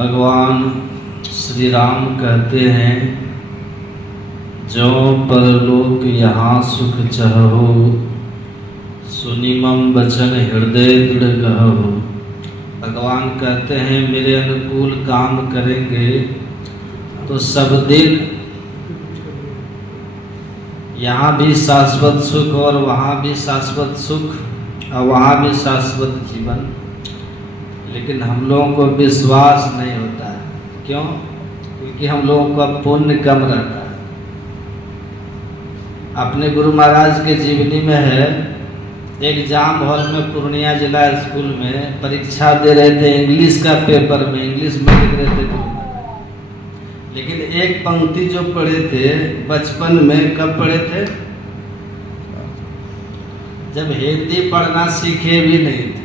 भगवान श्री राम कहते हैं, जो परलोक यहाँ सुख चहहो, सुनिमम वचन हृदय दृढ़ गहहो। भगवान कहते हैं मेरे अनुकूल काम करेंगे तो सब दिन यहाँ भी शाश्वत सुख और वहाँ भी शाश्वत सुख और वहाँ भी शाश्वत जीवन। लेकिन हम लोगों को विश्वास नहीं होता है। क्यों? क्योंकि हम लोगों का पुण्य कम रहता है। अपने गुरु महाराज के जीवनी में है, एग्जाम हॉल में पूर्णिया जिला स्कूल में परीक्षा दे रहे थे, इंग्लिश का पेपर में इंग्लिश में लिख रहे थे। लेकिन एक पंक्ति जो पढ़े थे बचपन में, कब पढ़े थे? जब हिंदी पढ़ना सीखे भी नहीं थे।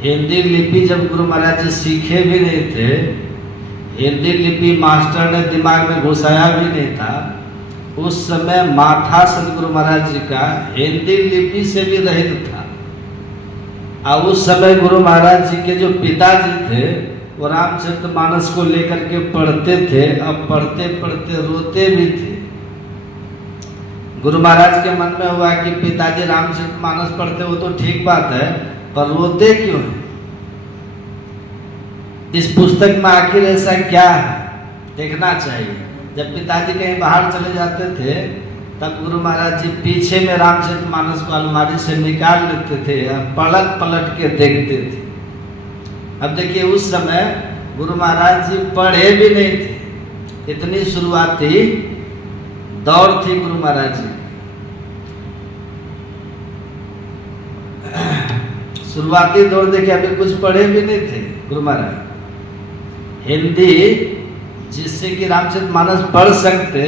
हिंदी लिपि जब गुरु महाराज जी सीखे भी नहीं थे, हिंदी लिपि मास्टर ने दिमाग में घुसाया भी नहीं था, उस समय माथा सदगुरु महाराज जी का हिंदी लिपि से भी रहित था। और उस समय गुरु महाराज जी के जो पिताजी थे वो रामचरितमानस को लेकर के पढ़ते थे। अब पढ़ते पढ़ते रोते भी थे। गुरु महाराज के मन में हुआ कि पिताजी रामचरितमानस पढ़ते, वो तो ठीक बात है, पर रोते क्यों है? इस पुस्तक में आखिर ऐसा क्या है, देखना चाहिए। जब पिताजी कहीं बाहर चले जाते थे तब गुरु महाराज जी पीछे में रामचरितमानस को अलमारी से निकाल लेते थे और पलट पलट के देखते थे। अब देखिए, उस समय गुरु महाराज जी पढ़े भी नहीं थे। इतनी शुरुआती दौर थी गुरु महाराज जी। शुरुआती दौर देखिए, अभी कुछ पढ़े भी नहीं थे गुरु महाराज। हिंदी जिससे कि रामचरितमानस पढ़ सकते,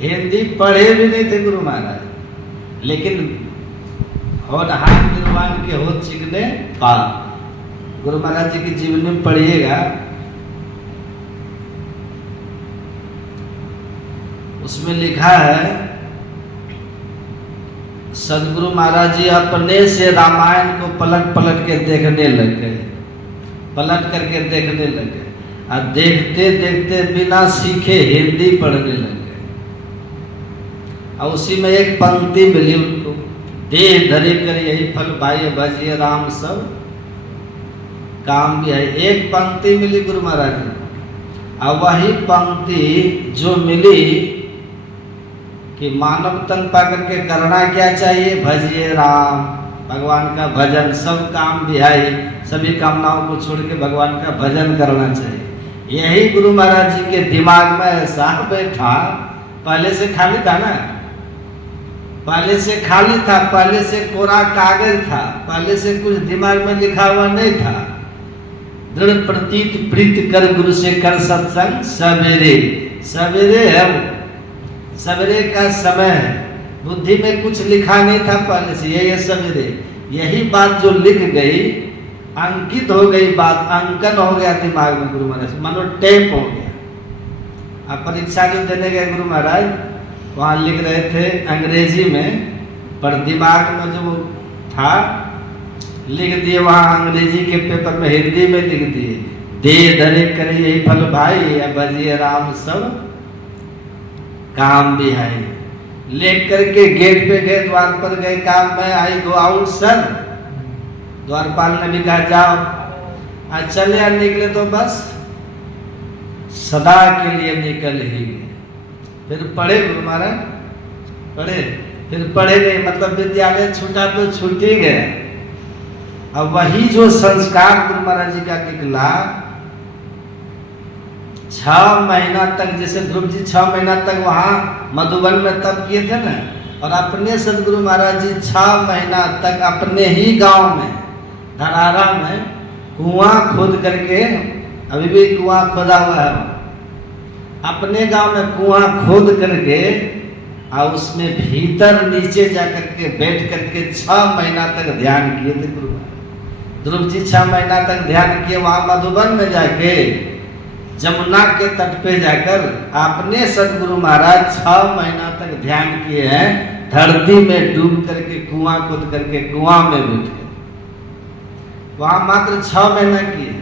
हिंदी पढ़े भी नहीं थे गुरु महाराज। लेकिन होनहार निर्वाण के हो चिकने पाप। गुरु महाराज जी की जीवनी में पढ़िएगा, उसमें लिखा है सदगुरु महाराज जी अपने से रामायण को पलट पलट के देखने लग गए, पलट करके देखने लग गए। और देखते देखते बिना सीखे हिंदी पढ़ने लग गए। और उसी में एक पंक्ति मिली उनको, देह धरे कर यही फल भाई भजिए राम सब काम भी है। एक पंक्ति मिली गुरु महाराज जी। और वही पंक्ति जो मिली कि मानव तन पा करके करना क्या चाहिए? भजिए राम, भगवान का भजन, सब काम बिहाई, सभी कामनाओं को छोड़ के भगवान का भजन करना चाहिए। यही गुरु महाराज जी के दिमाग में ऐसा बैठा। पहले से खाली था ना, पहले से खाली था, पहले से कोरा कागज था, पहले से कुछ दिमाग में लिखा हुआ नहीं था। दृढ़ प्रतीत प्रीत कर गुरु से कर सत्संग सवेरे। सवेरे है, सवेरे का समय है। बुद्धि में कुछ लिखा नहीं था पहले से, ये सवेरे। यही बात जो लिख गई, अंकित हो गई बात, अंकन हो गया दिमाग में गुरु महाराज, मानो टेप हो गया। अब परीक्षा जो देने गए गुरु महाराज, वहाँ लिख रहे थे अंग्रेजी में, पर दिमाग में जो था लिख दिए वहाँ अंग्रेजी के पेपर में, हिंदी में लिख दिए, दे धरे करे यही फल भाई, अब भजिए राम सब काम भी है। लेख करके गेट पे गए, द्वार पर गए, काम में आई गो आउट सर। द्वारपाल ने भी कहा जाओ, आज चले या निकले तो बस सदा के लिए निकल ही गए। फिर पढ़े गुरु महाराज, पढ़े, फिर पढ़े नहीं, मतलब विद्यालय छूटा तो छूट ही गया। अब वही जो संस्कार गुरु महाराज जी का निकला, 6 महीना तक, जैसे ध्रुव जी 6 महीना तक वहाँ मधुबन में तप किए थे ना, और अपने सदगुरु महाराज जी 6 महीना तक अपने ही गांव में धरारा में कुआं खोद करके, अभी भी कुआं खोदा हुआ है, अपने गांव में कुआं खोद करके और उसमें भीतर नीचे जाकर के बैठ करके 6 महीना तक ध्यान किए थे गुरु महाराज। ध्रुव जी 6 महीना तक ध्यान किए वहाँ मधुबन में जाके, जमुना के तट पे जाकर अपने सदगुरु महाराज 6 महीना तक ध्यान किए हैं। धरती में डूब करके कुआं खोद करके कुआं में बैठे, वहाँ मात्र 6 महीना किए।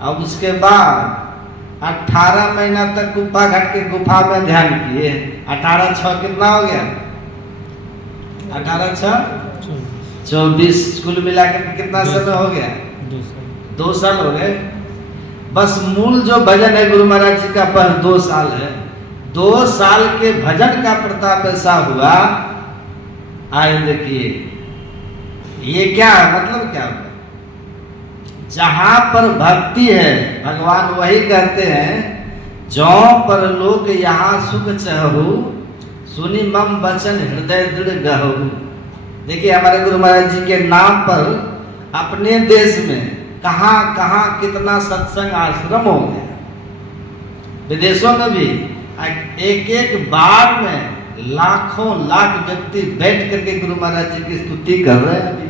और उसके बाद 18 महीना तक गुफा घाट के गुफा में ध्यान किए। 18×6 कितना हो गया? 18×6 24, कुल मिलाकर कितना समय हो गया? 2 साल हो गए। बस मूल जो भजन है गुरु महाराज जी का पर 2 साल है। 2 साल के भजन का प्रताप ऐसा हुआ। आए देखिए ये क्या है, मतलब क्या होगा? जहां पर भक्ति है भगवान वही कहते हैं जो पर लोग यहाँ सुख चहु सुनी मम वचन हृदय दृढ़ गहु। देखिए हमारे गुरु महाराज जी के नाम पर अपने देश में कहां कहां कितना सत्संग आश्रम हो गया, विदेशों में भी एक एक बार में लाखों लाख व्यक्ति बैठ करके गुरु महाराज जी की स्तुति कर रहे हैं। अभी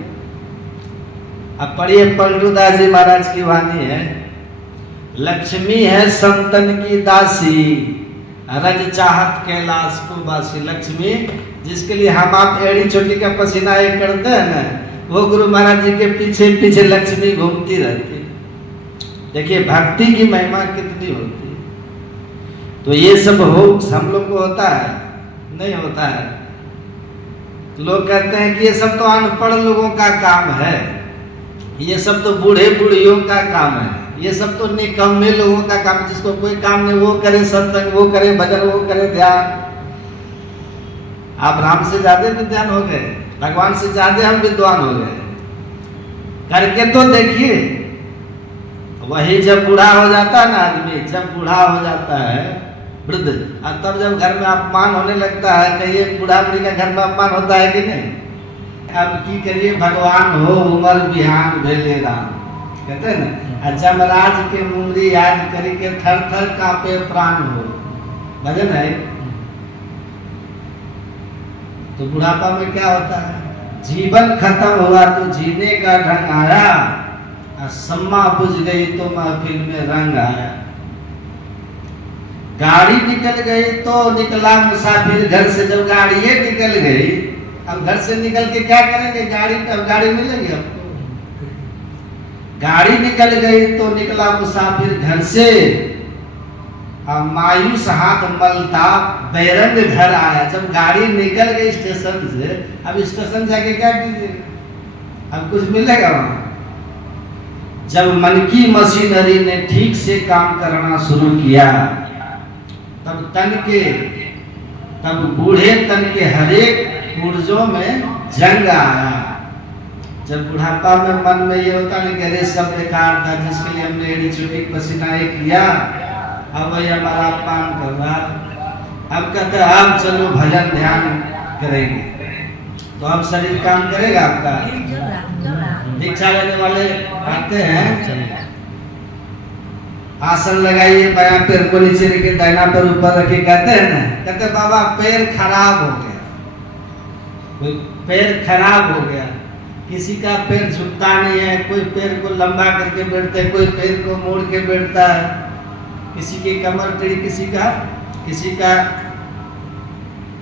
अब पढ़िए पलटूदास जी महाराज की वाणी है, लक्ष्मी है संतन की दासी रज चाहत कैलाश को बासी। लक्ष्मी जिसके लिए हम आप एड़ी चोटी का पसीना एक करते हैं ना, वो गुरु महाराज जी के पीछे पीछे लक्ष्मी घूमती रहती। देखिए भक्ति की महिमा कितनी होती है। तो ये सब हो हम लोग को होता है? नहीं होता है। लोग कहते हैं कि ये सब तो अनपढ़ लोगों का काम है, ये सब तो बूढ़े बूढ़ियों का काम है, ये सब तो निकम्मे लोगों का काम, जिसको कोई काम नहीं वो करे सत्संग, वो करे भजन, वो करे ध्यान। आप राम से ज्यादा विद्वान हो गए, भगवान से ज्यादा हम विद्वान हो गए। करके तो देखिए। वही जब बूढ़ा हो जाता है ना आदमी, जब बूढ़ा हो जाता है वृद्ध, और तब जब घर में अपमान होने लगता है, कहिए बूढ़ा बुढ़ी का घर में अपमान होता है कि नहीं? अब की करिए भगवान हो उमर बिहान भेले राम, कहते हैं ना, जमराज के मुंगरी याद करके थर थर कांपे प्राण हो, भजन है। तो बुढ़ापा में क्या होता है? जीवन खत्म हुआ तो जीने का ढंग आया, और सम्मा बुझ गई तो महफिल में रंग आया। गाड़ी निकल गई तो निकला मुसाफिर घर से। जब गाड़ी ये निकल गई, अब घर से निकल के क्या करेंगे? गाड़ी मिलेगी आपको? गाड़ी निकल गई तो निकला मुसाफिर घर से, अब मायूस हाथ मलता बैरंग घर आया। जब गाड़ी निकल गई स्टेशन से, अब स्टेशन जाके क्या कीजिएगा? अब कुछ मिलेगा वहां? जब मन की मशीनरी ने ठीक से काम करना शुरू किया, तब बूढ़े तन के हरेक पुर्जों में जंग आया। जब बुढ़ापा में मन में ये होता है कि अरे सब बेकार था, जिसके लिए हमने एड़ी चोटी पसीना किया, अब वही हमारा अपमान कर रहा। अब कहते हैं अब चलो भजन ध्यान करेंगे, तो अब शरीर काम करेगा आपका। दीक्षा लेने वाले आते हैं, आसन लगाइए, बायां पैर को नीचे रखिए, दाहिना पैर ऊपर रखिए, कहते हैं ना, कहते बाबा पैर खराब हो गया, कोई पैर खराब हो गया, किसी का पैर झुकता नहीं है, कोई पैर को लंबा करके बैठता है, कोई पैर को मोड़ के बैठता है, किसी की कमर टेढ़ी, किसी का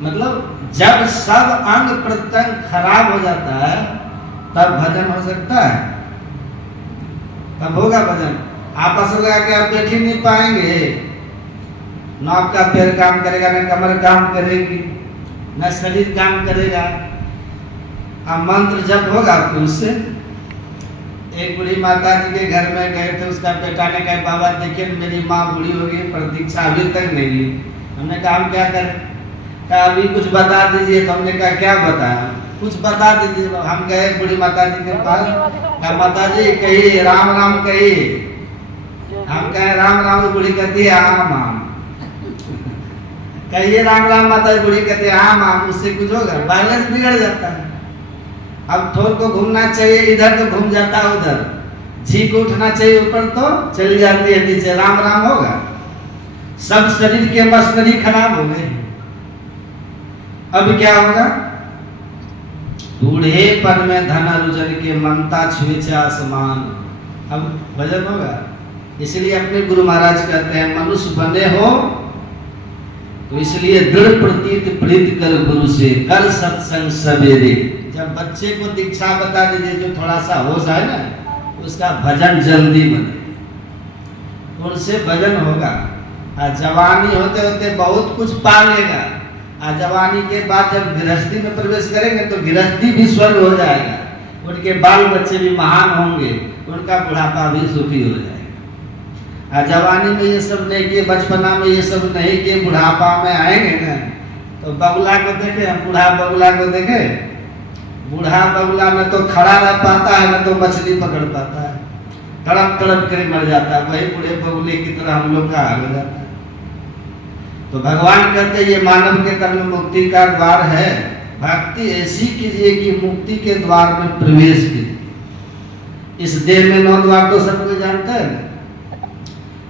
मतलब जब सब अंग प्रत्यंग खराब हो जाता है तब भजन हो सकता है, तब होगा भजन। आपस में लगा के आप बैठ ही नहीं पाएंगे, न आपका पैर काम करेगा, न कमर काम करेगी, न शरीर काम करेगा। अब मंत्र जब होगा तो उससे। एक बूढ़ी माता जी के घर में गए थे, उसका बेटा ने कहा बाबा देखिए मेरी माँ बूढ़ी हो गई, प्रतीक्षा अभी तक नहीं ली। हमने कहा हम क्या करें? कहा अभी कुछ बता दीजिए। तो हमने कहा क्या बताया? कुछ बता दीजिए। हम गए बूढ़ी माता जी के पास, कहा माता जी कहिए राम राम कहिए। हम कहे राम राम, तो बूढ़ी कहती है हाँ माम। कहिए राम राम, माता जी बूढ़ी कहती है हाँ माम। उससे कुछ होगा? बैलेंस बिगड़ जाता है। अब थोड़ को घूमना चाहिए इधर तो घूम जाता है उधर, झी को उठना चाहिए ऊपर तो चली जाती है नीचे। राम राम होगा? सब शरीर के मशीनरी खराब हो गए। अब क्या होगा? बूढ़ेपन में धन रुजन के मनता छुए आसमान। अब भजन होगा? इसलिए अपने गुरु महाराज कहते हैं मनुष्य बने हो तो इसलिए दृढ़ प्रतीत प्रीत कर गुरु से, कर सत्संग सवेरे। जब बच्चे को दीक्षा बता दीजिए, जो थोड़ा सा होश आए ना, उसका भजन जल्दी बने। उनसे भजन होगा। और जवानी होते होते बहुत कुछ पा लेगा। और जवानी के बाद जब गृहस्थी में प्रवेश करेंगे तो गृहस्थी भी स्वर्ग हो जाएगा, उनके बाल बच्चे भी महान होंगे, उनका बुढ़ापा भी सुखी हो जाएगा। और जवानी में ये सब नहीं किए, बचपना में ये सब नहीं किए, बुढ़ापा में आएंगे ना तो बगुला को देखे, हम बूढ़ा बगुला को देखे, बूढ़ा बगुला में तो खड़ा रह पाता है, न तो मछली पकड़ पाता है, तड़प तड़प कर मर जाता है। वही बूढ़े बगुले की तरह हम लोग का हाल हो जाता है। तो भगवान कहते हैं ये मानव के कर्म मुक्ति का द्वार है। भक्ति ऐसी कीजिए कि मुक्ति के द्वार में प्रवेश कीजिए। इस देह में 9 द्वार तो सब कोई जानते हैं,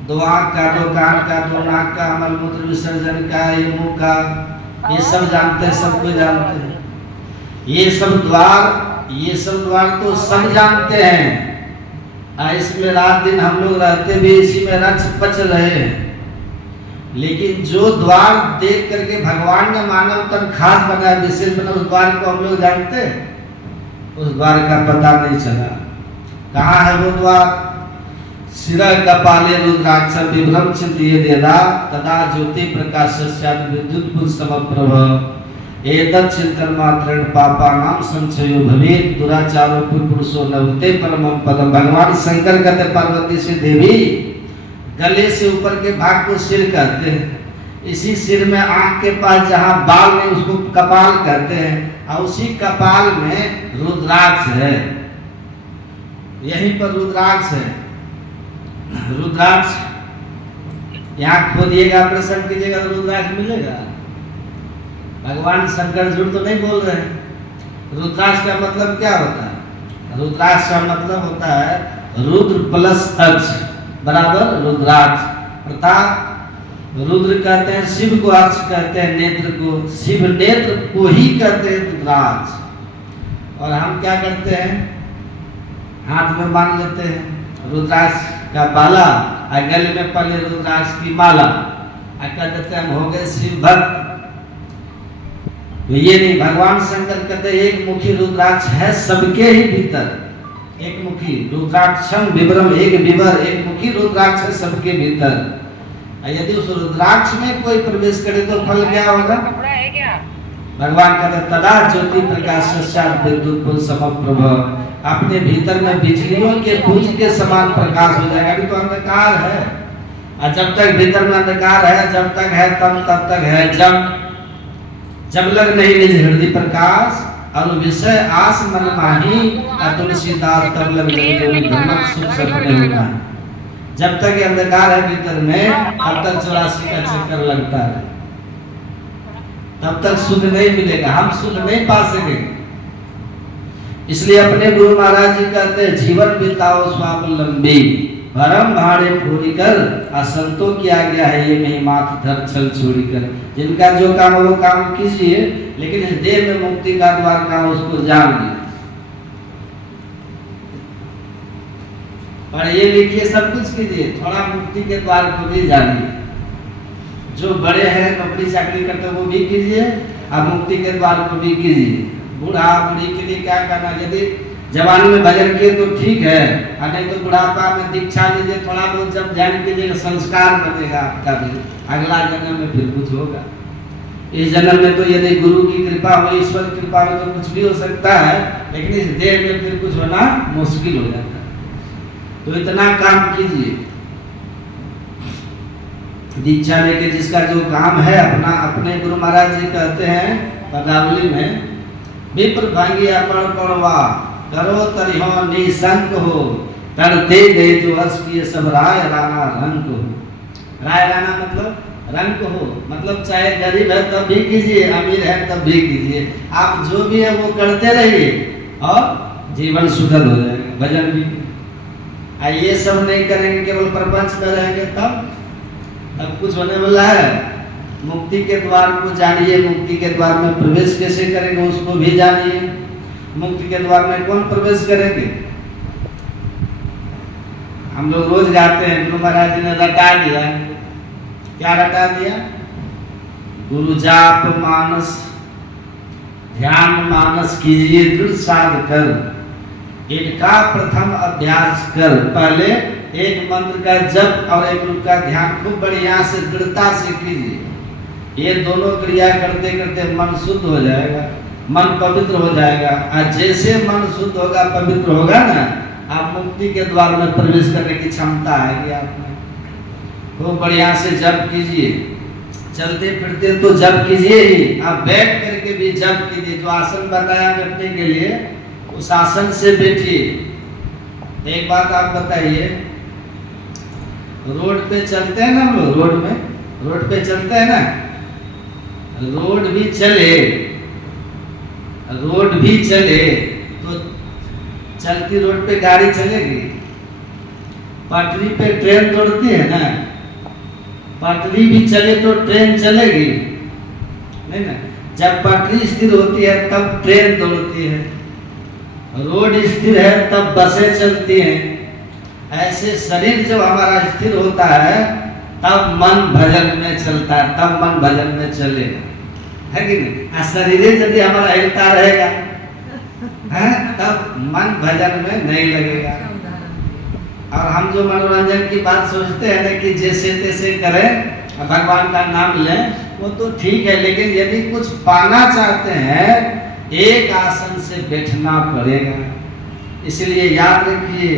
2 आँख का, 2 कान का, 2 नाक का, मल मूत्र विसर्जन का, ये मुंह का, ये सब जानते हैं, सब कोई जानते हैं। ये सब द्वार तो सब जानते हैं। इसमें रात दिन हम लोग रहते भी इसी में रच पच रहे हैं। लेकिन जो द्वार देख करके भगवान ने मानव तन खास बनाया, विशेष बना, उस द्वार को हम लोग जानते हैं, उस द्वार का पता नहीं चला। कहाँ है वो द्वार? शिरा कपाले रुद्राक्ष विभ्रम चिंतिये देदा तदा ज्योति प्रकाशस्यात् विद्युत पुंज समप्रभ एतत् चिंतन मात्रेण पापानां संचयो भवेत् दुराचारो पुरुषो नवते परमं पदम। भगवान शंकर कहते पार्वती से देवी गले से ऊपर के भाग को सिर कहते हैं। इसी सिर में आंख के पास जहाँ बाल में उसको कपाल कहते हैं, और उसी कपाल में रुद्राक्ष है। यहीं पर रुद्राक्ष है। रुद्राक्ष यहाँ खोदिएगा, प्रश्न कीजिएगा तो रुद्राक्ष मिलेगा। भगवान शंकर झूठ तो नहीं बोल रहे हैं। रुद्राक्ष का मतलब क्या होता है? रुद्राक्ष का मतलब होता है रुद्र प्लस अक्ष बराबर रुद्राक्ष। अर्थात रुद्र कहते हैं शिव को, अक्ष कहते हैं नेत्र को, शिव नेत्र को ही कहते हैं रुद्राक्ष। और हम क्या करते हैं? हाथ में बांध लेते हैं रुद्राक्ष का बाला, और गले में पहले रुद्राक्ष की माला, और कह देते हैं हम हो गए शिव भक्त। तो ये नहीं, भगवान शंकर कहते एक मुखी रुद्राक्ष है सबके ही भीतर। एक मुखी रुद्राक्षम विवरम, एक विवर, एक मुखी रुद्राक्ष है सबके भीतर। यदि उस रुद्राक्ष में कोई प्रवेश करे तो फल क्या होगा? भगवान कहते तदा ज्योति प्रकाशस्यात् विद्युत पुंज समप्रभ, अपने भीतर में बिजलियों के पुंज के समान प्रकाश हो जाएगा। अभी तो अंधकार है, और जब तक भीतर में अंधकार है, जब तक है तब तक है। जब लग नहीं निज हृदय प्रकाश और विषय आस मन माही, तुलसीदास तब लग धर्मक सुख सपने होगा। जब तक ये अंधकार है भीतर में, तब तक 84 का चक्कर लगता है, तब तक सुख नहीं मिलेगा, हम सुख नहीं पा सकेंगे। इसलिए अपने गुरु महाराज जी कहते हैं जीवन बिताओ स्वावलंबी, भरम भाड़े फोड़ी कर, असंतों की आज्ञा है ये नहीं माथ धर छल छोड़ी कर। जिनका जो काम है वो काम कीजिए, लेकिन इस देह में मुक्ति का द्वार का उसको जान लीजिए। और ये लिखिए, सब कुछ कीजिए, थोड़ा मुक्ति के द्वार को भी जानिए। जो बड़े हैं नौकरी चाकरी करते वो भी कीजिए, और मुक्ति के द्वार को भी कीजिए। बूढ़ा बूढ़ी के लिए क्या करना? यदि जवानी में भजन किए तो ठीक है, और नहीं तो बुढ़ापा में दीक्षा लीजिए, थोड़ा बहुत जब ध्यान कीजिएगा संस्कार बनेगा आपका भी, अगला जन्म में फिर कुछ होगा। इस जन्म में तो यदि गुरु की कृपा हो, ईश्वर की कृपा हो तो कुछ भी हो सकता है, लेकिन इस देह में फिर कुछ होना मुश्किल हो जाता है। तो इतना काम कीजिए, दीक्षा लेके जिसका जो काम है अपना, अपने गुरु महाराज जी कहते हैं पदावली में, विप्र भांगी अपण पड़वा करो तरिहो निशंक हो, तरते गए जो हर्ष किए सब राय राणा रंक हो। राय राणा मतलब रंक हो, मतलब चाहे गरीब है तब भी कीजिए, अमीर है तब भी कीजिए, आप जो भी है वो करते रहिए और जीवन सुखद हो जाएगा। भजन भी ये सब नहीं करेंगे, केवल प्रपंच में रहेंगे तब कुछ होने वाला है। मुक्ति के द्वार को जानिए, मुक्ति के द्वार में प्रवेश कैसे करेंगे उसको भी जानिए। मुक्ति के द्वार में कौन प्रवेश करेंगे? हम लोग रोज गाते हैं, गुरु महाराज जी ने रटा दिया। क्या रटा दिया? गुरु जाप मानस ध्यान मानस कीजिए दृढ़ साध कर, इनका प्रथम अभ्यास कर। पहले एक मंत्र का जप और एक रूप का ध्यान खूब बढ़िया से दृढ़ता से कीजिए। ये दोनों क्रिया करते करते मन शुद्ध हो जाएगा, मन पवित्र हो जाएगा। और जैसे मन शुद्ध होगा, पवित्र होगा ना, आप मुक्ति के द्वार में प्रवेश करने की क्षमता आएगी आप में। खूब बढ़िया से जप कीजिए, चलते फिरते तो जप कीजिए ही, आप बैठ करके भी जप कीजिए। जो आसन बताया बैठने के लिए, उस आसन से बैठिए। एक बात आप बताइए, रोड पे चलते हैं ना हम लोग, रोड पे चलते हैं ना, रोड भी चले तो चलती रोड पे गाड़ी चलेगी? पटरी पे ट्रेन दौड़ती है ना, पटरी भी चले तो ट्रेन चलेगी नहीं ना। जब पटरी स्थिर होती है तब ट्रेन दौड़ती है, रोड स्थिर है तब बसें चलती हैं। ऐसे शरीर जब हमारा स्थिर होता है तब मन भजन में चलता है, तब मन भजन में चलेगा, है कि नहीं। शरीर यदि हमारा हिलता रहेगा है, तब मन भजन में नहीं लगेगा। और हम जो मनोरंजन की बात सोचते हैं ना कि जैसे तैसे करें, भगवान का नाम लें, वो तो ठीक है, लेकिन यदि कुछ पाना चाहते हैं एक आसन से बैठना पड़ेगा। इसलिए याद रखिए,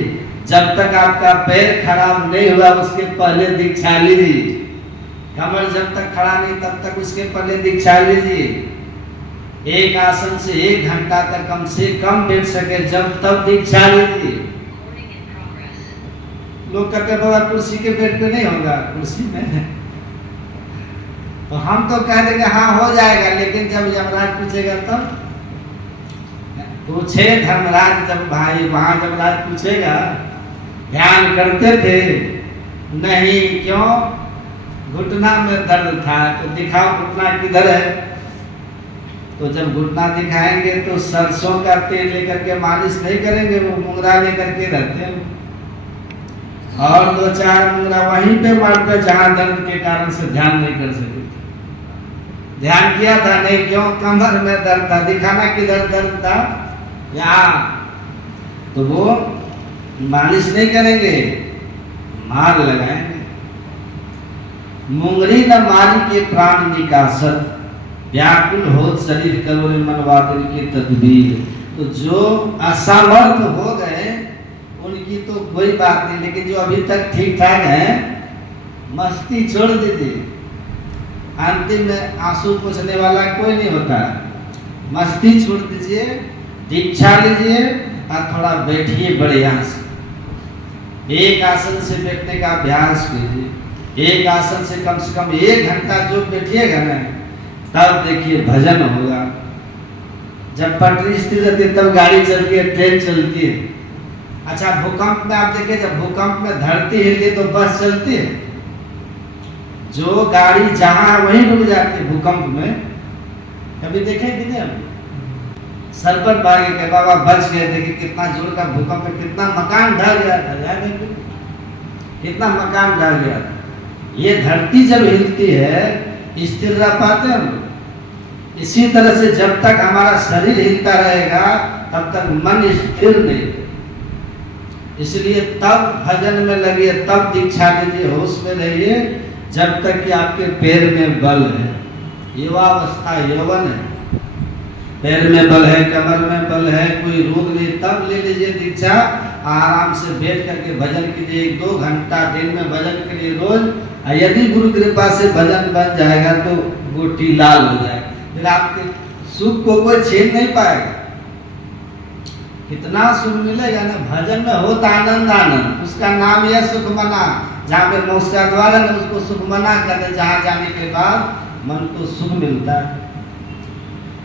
जब तक आपका पैर खराब नहीं हुआ उसके पहले दीक्षा लीजिए। कमर जब तक खड़ा नहीं तब तक उसके पहले दीक्षा लीजिए। एक आसन से 1 घंटा तक कम से कम बैठ सके जब तब दीक्षा लीजिए। लोग कहते बाबा कुर्सी के बेड पे नहीं होगा, कुर्सी में तो हम तो कह देंगे हाँ हो जाएगा, लेकिन जब यमराज पूछेगा तब पूछे धर्मराज, जब भाई वहां यमराज पूछेगा ध्यान करते थे नहीं, क्यों? घुटना में दर्द था, तो दिखाओ घुटना किधर है। तो जब घुटना दिखाएंगे तो सरसों का तेल लेकर के मालिश नहीं करेंगे, वो मुंगरा लेकर के रहते हैं और 2-4 मुंगरा वहीं पे मारते जहां दर्द के कारण से ध्यान नहीं कर सके। ध्यान किया था नहीं, क्यों? कमर में दर्द था, दिखाना किधर दर्द था, यहाँ। तो वो मालिश नहीं करेंगे, मार लगाएंगे। मुंगरी न मारी के प्राण निकासत, व्याकुल हो शरीर करो मनवादन की तदबीर। तो जो असमर्थ हो गए उनकी तो कोई बात नहीं, लेकिन जो अभी तक ठीक ठाक है, मस्ती छोड़ दीजिए। अंतिम में आंसू पोंछने वाला कोई नहीं होता है। मस्ती छोड़ दीजिए, दीक्षा लीजिए और थोड़ा बैठिए बढ़िया से। एक आसन से बैठने का अभ्यास कीजिए। एक आसन से कम 1 घंटा जो बैठिएगा ना, तब देखिए भजन होगा। जब पटरी स्थिर रहती है तब गाड़ी चलती है, ट्रेन चलती है। अच्छा, भूकंप में आप देखिए, जब भूकंप में धरती हिलती है तो बस चलती है। जो गाड़ी जहां वहीं रुक जाती है भूकंप में। कभी देखे कि नहीं? सरपट भागे के बाबा बच गए थे कि कितना जोर का भूकंप में कितना मकान ढह गया था, कितना मकान ढह गया था। ये धरती जब हिलती है स्थिर रह पाते हैं हम लोग। इसी तरह से जब तक हमारा शरीर हिलता रहेगा तब तक मन स्थिर नहीं। इसलिए तब भजन में लगिए, तब दीक्षा लीजिए, होश में रहिए, जब तक कि आपके पैर में बल है। युवावस्था यौवन है, पैर में बल है, कमर में बल है, कोई रोग नहीं, तब ले लीजिए दीक्षा। आराम से बैठ करके भजन कीजिए। 1-2 घंटा दिन में भजन करिए रोज। यदि गुरु कृपा से भजन बन जाएगा तो गोटी लाल हो जाएगा, फिर आपके सुख को कोई छीन नहीं पाएगा। कितना सुख मिलेगा ना भजन में, होता आनंद आनंद। उसका नाम है सुख मना। जहाँ पे मोक्ष का द्वार है उसको सुख मना कहते, जहाँ जाने के बाद मन को सुख मिलता है।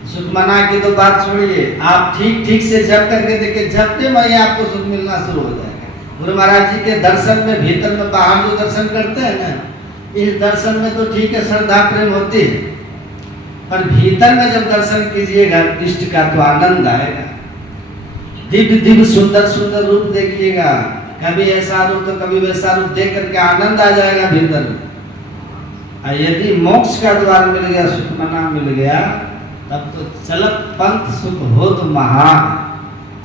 सुख मना की तो बात छोड़िए, आप ठीक से जप करके देखिए, जपते में आपको सुख मिलना शुरू हो जाएगा। गुरु महाराज जी के दर्शन में भीतर में बाहर जो दर्शन करते हैं ना, इस दर्शन में तो ठीक है श्रद्धा प्रेम होती है, पर भीतर में जब दर्शन कीजिएगा इष्ट का तो आनंद आएगा। दिव्य दिव्य सुंदर सुंदर रूप देखिएगा, कभी ऐसा रूप तो कभी वैसा रूप देख करके आनंद आ जाएगा भीतर में। यदि मोक्ष का द्वार मिल गया, सुख मना मिल गया, तब तो चलत पंथ सुख हो तो महा,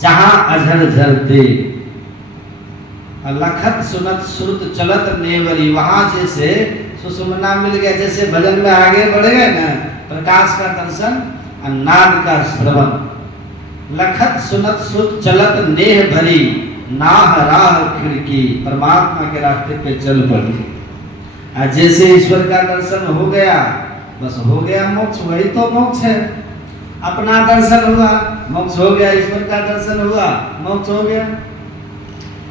जहां अझर झर दे। लखत सुनत श्रुत चलत नेवरी, वहां जैसे सुषुम्ना मिल गया, जैसे भजन में आगे बढ़ गए ना, प्रकाश का दर्शन और नाद का श्रवण। लखत सुनत श्रुत चलत नेह भरी, नाह राह खिड़की, परमात्मा के रास्ते पे चल पड़ी। और जैसे ईश्वर का दर्शन हो गया, बस हो गया मोक्ष, वही तो मोक्ष है। अपना दर्शन हुआ, मोक्ष हो गया, ईश्वर का दर्शन हुआ, मोक्ष हो गया।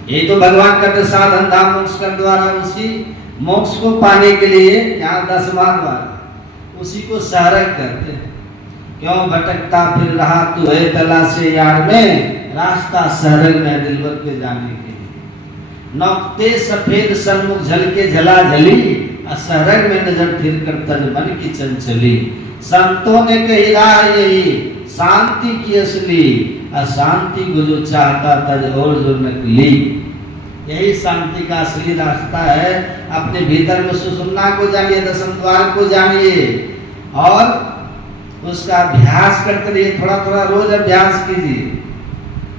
ये तो भगवान का साधन धाम मोक्ष का द्वारा, उसी मोक्ष को पाने के लिए यहाँ 10वां द्वार, उसी को सारक कहते हैं। क्यों भटकता फिर रहा तू है तलाशे यार में, रास्ता सरल में दिलबर पे जाने के लिए। नौकते सफेद सन्मुख झलके झला झली, असरग में नजर फिर कर तज मन की चंचली। संतों ने कही राह यही शांति की असली, अशांति को जो चाहता तज और जो नकली। यही शांति का असली रास्ता है। अपने भीतर में सुषुम्ना को जानिए, दसम द्वार को जानिए और उसका अभ्यास करते रहिए। थोड़ा थोड़ा रोज अभ्यास कीजिए।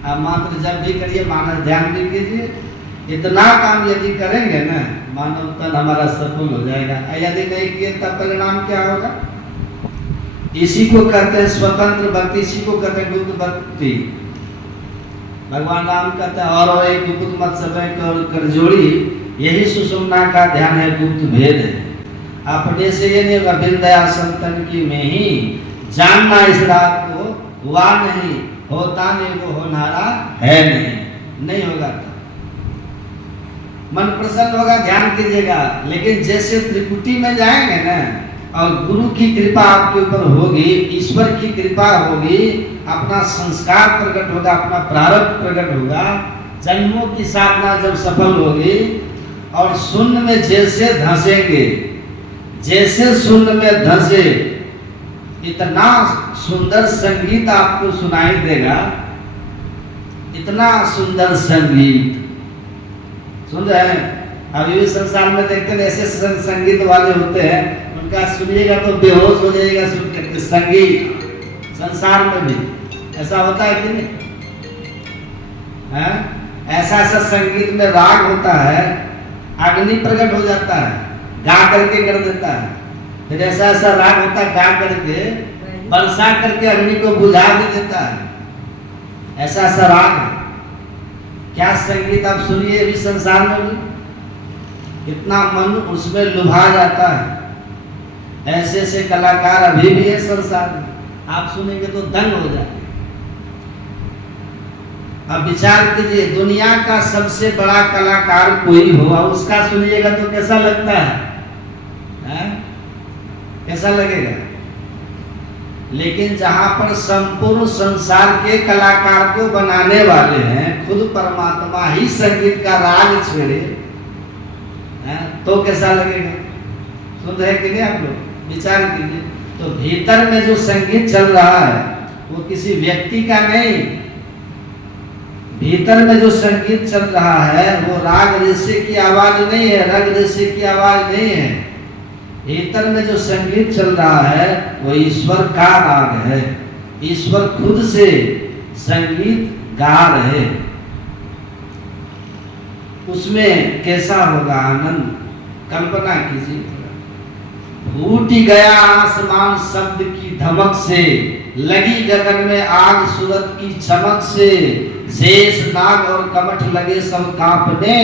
आप मंत्र जब भी करिए, मानस ध्यान भी कीजिए। इतना काम यदि करेंगे ना, मानव तन हमारा सफल हो जाएगा। यदि नहीं किए तब परिणाम क्या होगा? इसी को कहते हैं स्वतंत्र भक्ति, इसी को कहते हैं गुप्त भक्ति। भगवान राम कहते हैं और एक गुप्त मत समय कर जोड़ी, यही सुषुम्ना का ध्यान है, गुप्त भेद है। अपने से ये नहीं होगा, बिंदयासन तन की में ही जानना इस रात को हुआ नहीं, होता नहीं वो होनारा है नहीं होगा। तो मन प्रसन्न होगा, ध्यान कीजिएगा। लेकिन जैसे त्रिकुटी में जाएंगे ना, और गुरु की कृपा आपके ऊपर होगी, ईश्वर की कृपा होगी, अपना संस्कार प्रकट होगा, अपना प्रारब्ध प्रकट होगा, जन्मों की साधना जब सफल होगी, और शून्य में जैसे धंसेंगे, जैसे शून्य में धंसे, इतना सुंदर संगीत आपको सुनाई देगा, इतना सुंदर संगीत सुन रहे हैं। अभी भी संसार में देखते हैं ऐसे संगीत वाले होते हैं, उनका सुनिएगा तो बेहोश हो जाएगा सुन करके। संगीत संसार में भी ऐसा होता है कि नहीं? है? ऐसा ऐसा संगीत में राग होता है, अग्नि प्रकट हो जाता है, गा करके कर देता है। फिर ऐसा ऐसा राग होता है, गा करके बरसा करके अग्नि को बुझा भी देता है। ऐसा ऐसा राग है। क्या संगीत आप सुनिए भी संसार में भी, कितना मन उसमें लुभा जाता है। ऐसे ऐसे कलाकार अभी भी है संसार में, आप सुनेंगे तो दंग हो जाएंगे। अब विचार कीजिए, दुनिया का सबसे बड़ा कलाकार कोई हुआ, उसका सुनिएगा तो कैसा लगता है? कैसा लगेगा? लेकिन जहां पर संपूर्ण संसार के कलाकार को बनाने वाले हैं, खुद परमात्मा ही संगीत का राग छेड़े, तो कैसा लगेगा? सुन रहे कि नहीं आप लोग? विचार कीजिए। तो भीतर में जो संगीत चल रहा है वो किसी व्यक्ति का नहीं, भीतर में जो संगीत चल रहा है वो राग रेशे की आवाज नहीं है, रग रेशे की आवाज नहीं है। भीतर में जो संगीत चल रहा है वो ईश्वर का राग है। ईश्वर खुद से संगीत गा रहे, उसमें कैसा होगा आनंद, कल्पना कीजिए। फूट गया आसमान शब्द की धमक से, लगी गगन में आग सूरत की चमक से, शेष नाग और कमठ लगे सब कांपने,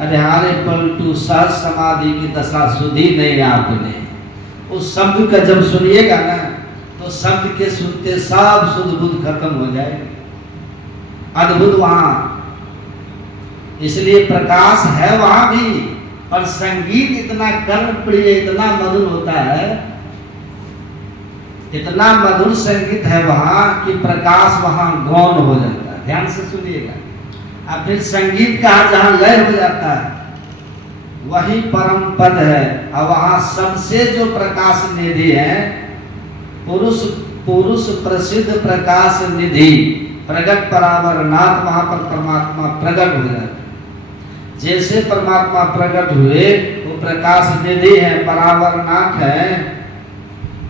अरे पलटू सहज समाधि की दशा सुधी नहीं आपने। उस शब्द का जब सुनिएगा ना, तो शब्द के सुनते सब सुध बुध खत्म हो जाएगा। अद्भुत वहां, इसलिए प्रकाश है वहां भी, पर संगीत इतना कर्म प्रिय, इतना मधुर होता है, इतना मधुर संगीत है वहां कि प्रकाश वहां गौण हो जाता है। ध्यान से सुनिएगा। अब फिर संगीत का जहां लय हो जाता है वही परम पद है, और वहां सबसे जो प्रकाश निधि है, पुरुष प्रसिद्ध प्रकाश निधि प्रगट परावरनाथ, वहां पर परमात्मा प्रकट हो जाता है। जैसे परमात्मा प्रकट हुए, वो प्रकाश निधि है, परावरनाथ है,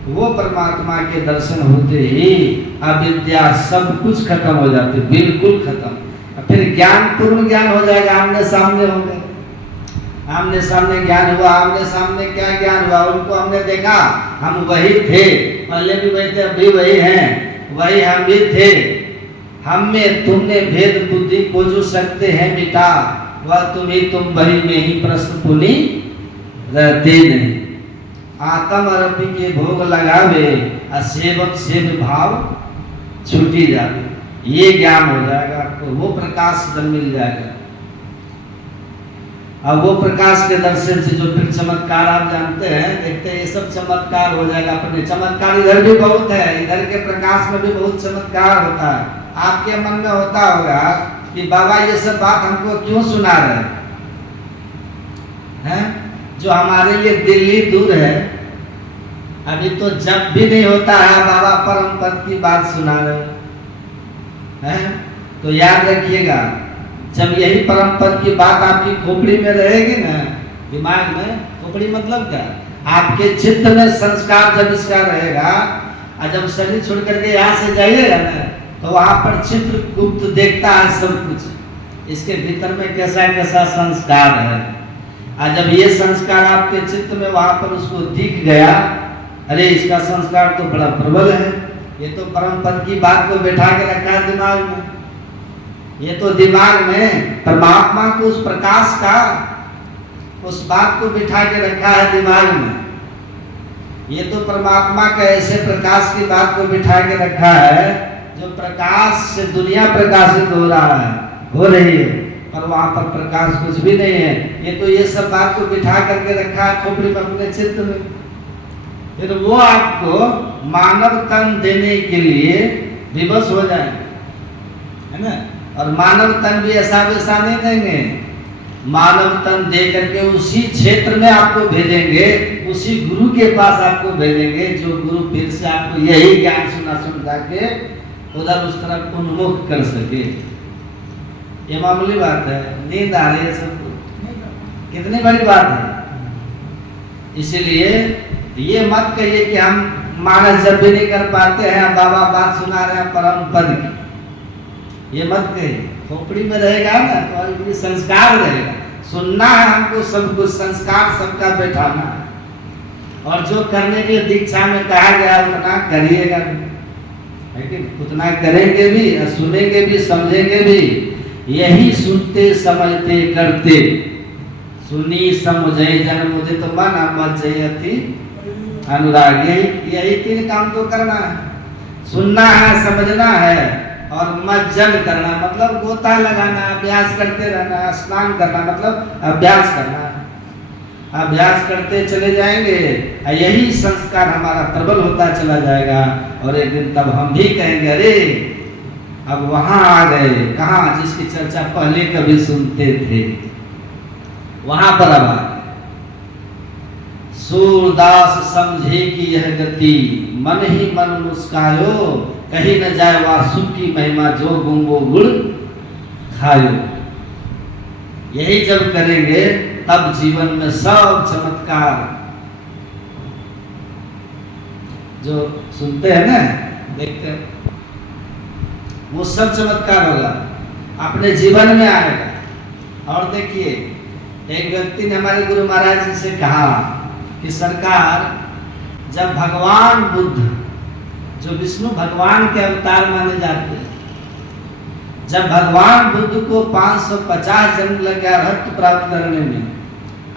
वो परमात्मा के दर्शन होते ही अविद्या सब कुछ खत्म हो जाती, बिल्कुल खत्म। फिर ज्ञान पूर्ण ज्ञान हो जाएगा, आमने सामने होंगे, आमने सामने ज्ञान हुआ। आमने सामने क्या ज्ञान हुआ? उनको हमने देखा, हम वही थे, पहले भी वही थे, अभी वही हैं, वही हम भी थे। हम में तुमने भेद बुद्धि को जो सकते हैं मिटा, वह तुम वही में ही प्रश्न पुनि रहते नहीं। आत्म अरबी के भोग लगावे, असेवक सेव भाव छूटी जावे। ये ज्ञान हो जाएगा आपको, वो प्रकाश जब मिल जाएगा। अब वो प्रकाश के दर्शन से जो फिर चमत्कार आप जानते हैं, देखते हैं, ये सब चमत्कार हो जाएगा अपने। चमत्कार इधर भी बहुत है, इधर के प्रकाश में भी बहुत चमत्कार होता है। आपके मन में होता होगा कि बाबा ये सब बात हमको क्यों सुना रहे हैं? जो हमारे लिए दिल्ली दूर है, अभी तो जब भी नहीं होता है बाबा परम पद की बात सुना रहे हैं। तो याद रखिएगा, जब यही परम पद की बात आपकी खोपड़ी में रहेगी ना, दिमाग में, खोपड़ी मतलब क्या, आपके चित्त में संस्कार जब इसका रहेगा, और जब शरीर छोड़ करके यहाँ से जाइएगा ना, तो वहां पर चित्र गुप्त देखता है सब कुछ, इसके भीतर में कैसा कैसा संस्कार है। और जब ये संस्कार आपके चित्त में वहां पर उसको दिख गया, अरे इसका संस्कार तो बड़ा प्रबल है, ये तो परम पद की बात को बैठा के रखा है दिमाग में, ये तो दिमाग में परमात्मा को, उस प्रकाश का, उस बात को बिठा के रखा है दिमाग में। ये तो परमात्मा का ऐसे प्रकाश की बात को बिठा के रखा है, जो प्रकाश से दुनिया प्रकाशित हो रहा है, हो रही है, पर वहां पर प्रकाश कुछ भी नहीं है। ये तो ये सब बात को बिठा करके रखा है खोपड़ी में, अपने चित्त में। फिर वो आपको मानव तन देने के लिए विवश हो जाए, है ना। और मानव तन भी ऐसा वैसा नहीं देंगे, मानव तन दे करके उसी क्षेत्र में आपको भेजेंगे, उसी गुरु के पास आपको भेजेंगे, जो गुरु फिर से आपको यही ज्ञान सुना के उधर उस तरफ उन्मुख कर सके। ये मामूली बात है, नींद आ रही है सबको, कितनी बड़ी बात है। इसीलिए ये मत कहिए कि हम मानस जब भी नहीं कर पाते हैं, बाबा बात सुना रहे हैं परम पद की, ये मत कहिए। खोपड़ी में रहेगा ना तो संस्कार रहेगा, सुनना है हमको सब कुछ, संस्कार सबका बैठाना है। और जो करने की दीक्षा में कहा गया उतना करिएगा, लेकिन उतना करेंगे भी, सुनेंगे भी, समझेंगे भी। यही सुनते समझते करते, सुनी समझे जन मुदित मन मज्जयति अनुराग, यही तीन काम तो करना है। सुनना है, समझना है, और मज्जन करना मतलब गोता लगाना, अभ्यास करते रहना। स्नान करना मतलब अभ्यास करना, अभ्यास करते चले जाएंगे, यही संस्कार हमारा प्रबल होता चला जाएगा। और एक दिन तब हम भी कहेंगे, अरे अब वहां आ गए, कहाँ, जिसकी चर्चा पहले कभी सुनते थे, वहां पर अब आ गए। सूरदास समझे कि यह गति, मन ही मन मुस्कायो, कहीं न जाए वासुक की महिमा, जो गुंगो गुड़ खायो। यही जब करेंगे तब जीवन में सब चमत्कार जो सुनते हैं ना, देखते हैं, वो सब चमत्कार होगा, अपने जीवन में आएगा। और देखिए, एक व्यक्ति ने हमारे गुरु महाराज जी से कहा कि सरकार, जब भगवान बुद्ध, जो विष्णु भगवान के अवतार माने जाते हैं, जब भगवान बुद्ध को 550 जन्म लग गया अर्हत प्राप्त करने में,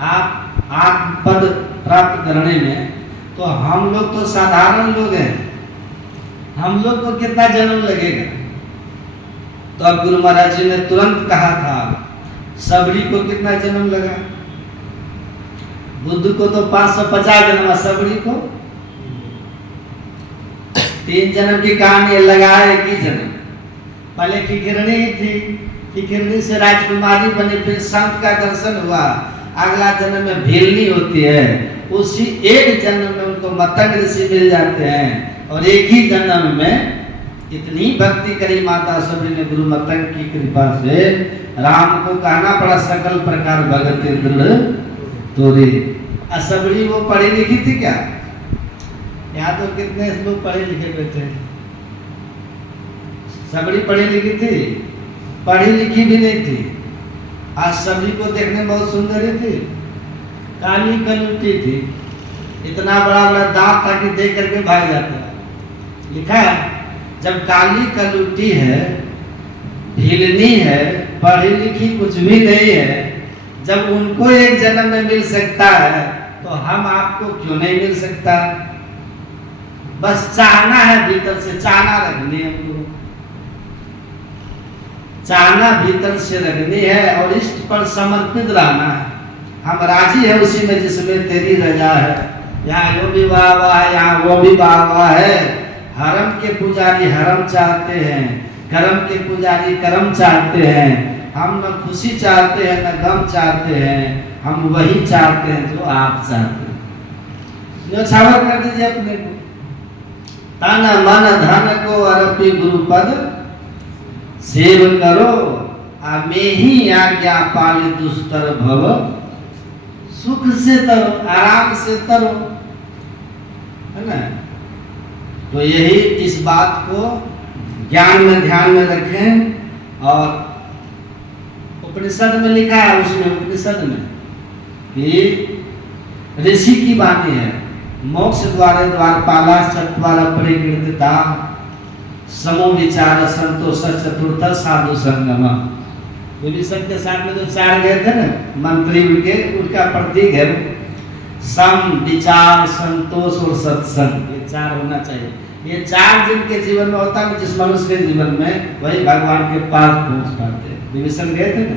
आप पद प्राप्त करने में, तो हम लोग तो साधारण लोग हैं, हम लोग को कितना जन्म लगेगा? तो अब गुरु महाराज जी ने तुरंत कहा था, सबरी को कितना जन्म लगा? बुद्ध को तो 550 जन्म, सबरी को 3 जन्म की कहानी लगा है, एक ही जन्म। पहले किकिरणी ही थी, किकिरणी से राजकुमारी बनी, फिर संत का दर्शन हुआ, अगला जन्म में भीलनी होती है, उसी एक जन्म में उनको मतंग ऋषि मिल जाते हैं। और एक ही जन्म में इतनी भक्ति करी माता सबरी ने गुरु मतंग की कृपा से, राम को कहना पड़ा सकल प्रकार भगत दृढ़ तोरे। सबरी वो पढ़ी लिखी थी क्या? यहाँ तो कितने लोग पढ़े लिखे बैठे, सबरी पढ़ी लिखी थी? पढ़ी लिखी भी नहीं थी, आज सभी को देखने में बहुत सुंदर ही थी, काली कलुटी थी, इतना बड़ा बड़ा दांत था कि देख करके भाग जाता है। लिखा है जब काली कलुटी है, भिलनी है, पढ़ी लिखी कुछ भी नहीं है, जब उनको एक जन्म में मिल सकता है तो हम आपको क्यों नहीं मिल सकता? बस चाहना है, भीतर से चाहना रखनी है, हमको चाहना भीतर से रखनी है और इष्ट पर समर्पित रहना है। हम राजी है उसी में जिसमें तेरी रजा है। यहाँ वो भी वाह वाह है, यहाँ वो भी वाह वाह है। हरम के पुजारी हरम चाहते हैं, करम के पुजारी करम चाहते हैं। हम न खुशी चाहते हैं न गम चाहते हैं, हम वही चाहते हैं जो आप चाहते हैं। न्योछावर कर दीजिए अपने को, तन मन धन को अर्पी गुरुपद सेव करो, मैं ही आज्ञा पाली दुस्तर भव, सुख से तरो, आराम से तरो, है ना। तो यही इस बात को ज्ञान में ध्यान में रखें। और उपनिषद में लिखा है, उसमें उपनिषद में कि ऋषि की वाणी है, मोक्ष द्वारे द्वारपाला चत्वार परिकीर्तिता समो विचार संतोष चतुर्थ साधु संगम। विभीषण के साथ में जो चार गए थे ना मंत्री, उनका प्रतीक है सम, विचार, संतोष और सत्संग। ये चार होना चाहिए। ये चार जिनके जीवन में होता है, जिस मनुष्य के जीवन में, वही भगवान के पास पहुंच पाते हैं। विभीषण गए थे ना,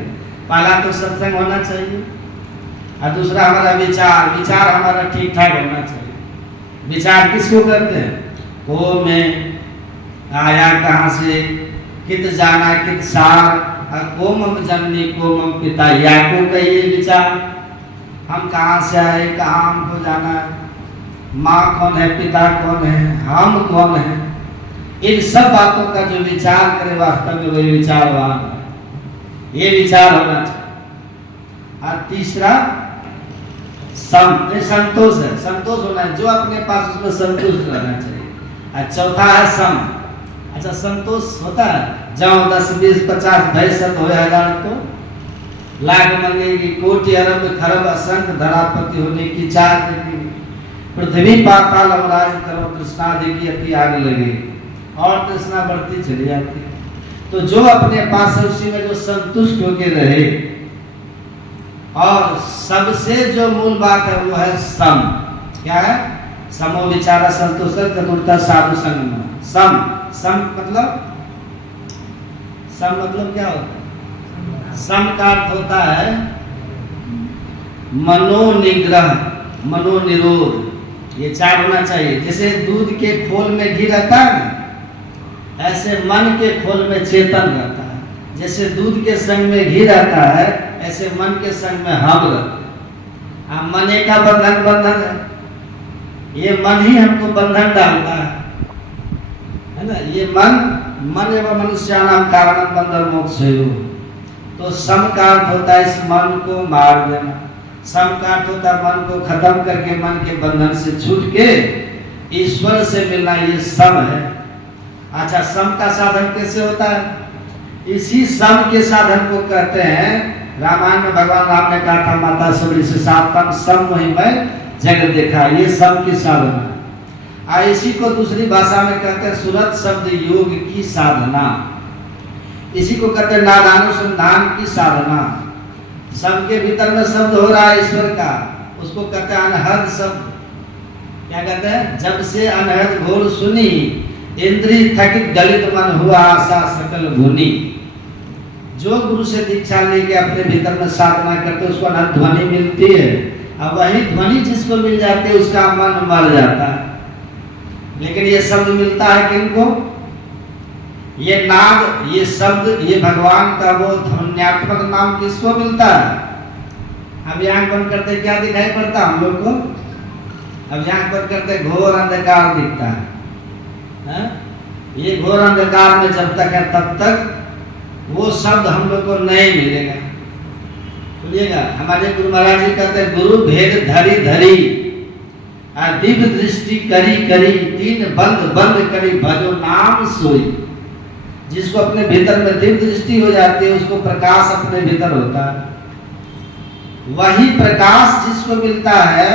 पहला तो सत्संग होना चाहिए, और दूसरा हमारा विचार, विचार हमारा ठीक ठाक होना चाहिए। विचार किसको करते हैं? को मैं आया कहाँ से, कित जाना कित सार, कोमम जननी कोमम पिता, या को कहिए विचार। हम कहाँ से आए, कहाँ हमको जाना है, माँ कौन है, पिता कौन है, हम कौन है, इन सब बातों का जो विचार करे वास्तव में वही विचारवान है। ये विचार होना चाहिए। और तीसरा संतोष है, संतोष होना है, जो अपने पास उसमें संतुष्ट रहना चाहिए। और चौथा है सम। अच्छा, संतोष होता है जहाँ 10 20 50 भैंसत हो 1000 तो लाख मंगेगी, कोटि अरब खरब असंख्य धरापति होने की चाह देगी, पृथ्वी पाताल अमराज करो तृष्णा देखी अति आग लगे, और तृष्णा बढ़ती चली जाती है। तो जो अपने पास है उसी में जो संतुष्ट होके रहे, और सबसे जो मूल बात है वो है सम। क्या है? समो विचारा संतोष चतुर्थ साधु संगम। सम, सम मतलब क्या होता है? सम का अर्थ होता है मनोनिग्रह, मनोनिरोध। ये चार होना चाहिए। जैसे दूध के खोल में घी रहता है ना, ऐसे मन के खोल में चेतन रहता है। जैसे दूध के संग में घी रहता है, ऐसे मन के संग में हम रहते हैं। मन का बंधन है, ये मन ही हमको बंधन डालता है ना। ये मन एवं मनुष्याणाम कारणम बंधन मोक्षयो। तो सम का अर्थ होता है इस मन को मार देना। सम का अर्थ होता है मन को खत्म करके, मन के बंधन से छूट के ईश्वर से मिलना, ये सम है। अच्छा, सम का साधन कैसे होता है? इसी सम के साधन को कहते हैं, रामायण में भगवान राम ने कहा था माता सबरी से सातम सम महिमय जग देखा, ये सम की साधना। इसी को दूसरी भाषा में कहते हैं सुरत शब्द योग की साधना। इसी को कहते हैं नादानुसंधान की साधना। सबके भीतर में शब्द हो रहा है ईश्वर का, उसको कहते हैं अनहद शब्द। क्या कहते हैं? जब से अनहद घोर सुनी, इंद्रिय थकित गलित मन हुआ आशा सकल भुनी। जो गुरु से दीक्षा लेके अपने भीतर में साधना करते उसको अनहद ध्वनि मिलती है। अब वही ध्वनि जिसको मिल जाती है उसका मन मर जाता है। लेकिन ये शब्द मिलता है किनको? ये नाद, ये शब्द, ये भगवान का वो ध्वन्यात्मक नाम किसको मिलता है? अब आंख बंद करते क्या दिखाई पड़ता हम लोग को? अब आंख बंद करते घोर अंधकार दिखता है। ये घोर अंधकार में जब तक है तब तक वो शब्द हम लोग को नहीं मिलेगा। सुनिएगा, हमारे गुरु महाराज जी कहते हैं गुरु भेद धरी धरी, दिव्य दृष्टि करी करी, तीन बंद बंद करी भजो नाम सोई। जिसको अपने भीतर में दिव्य दृष्टि हो जाती है उसको प्रकाश अपने भीतर होता है। वही प्रकाश जिसको मिलता है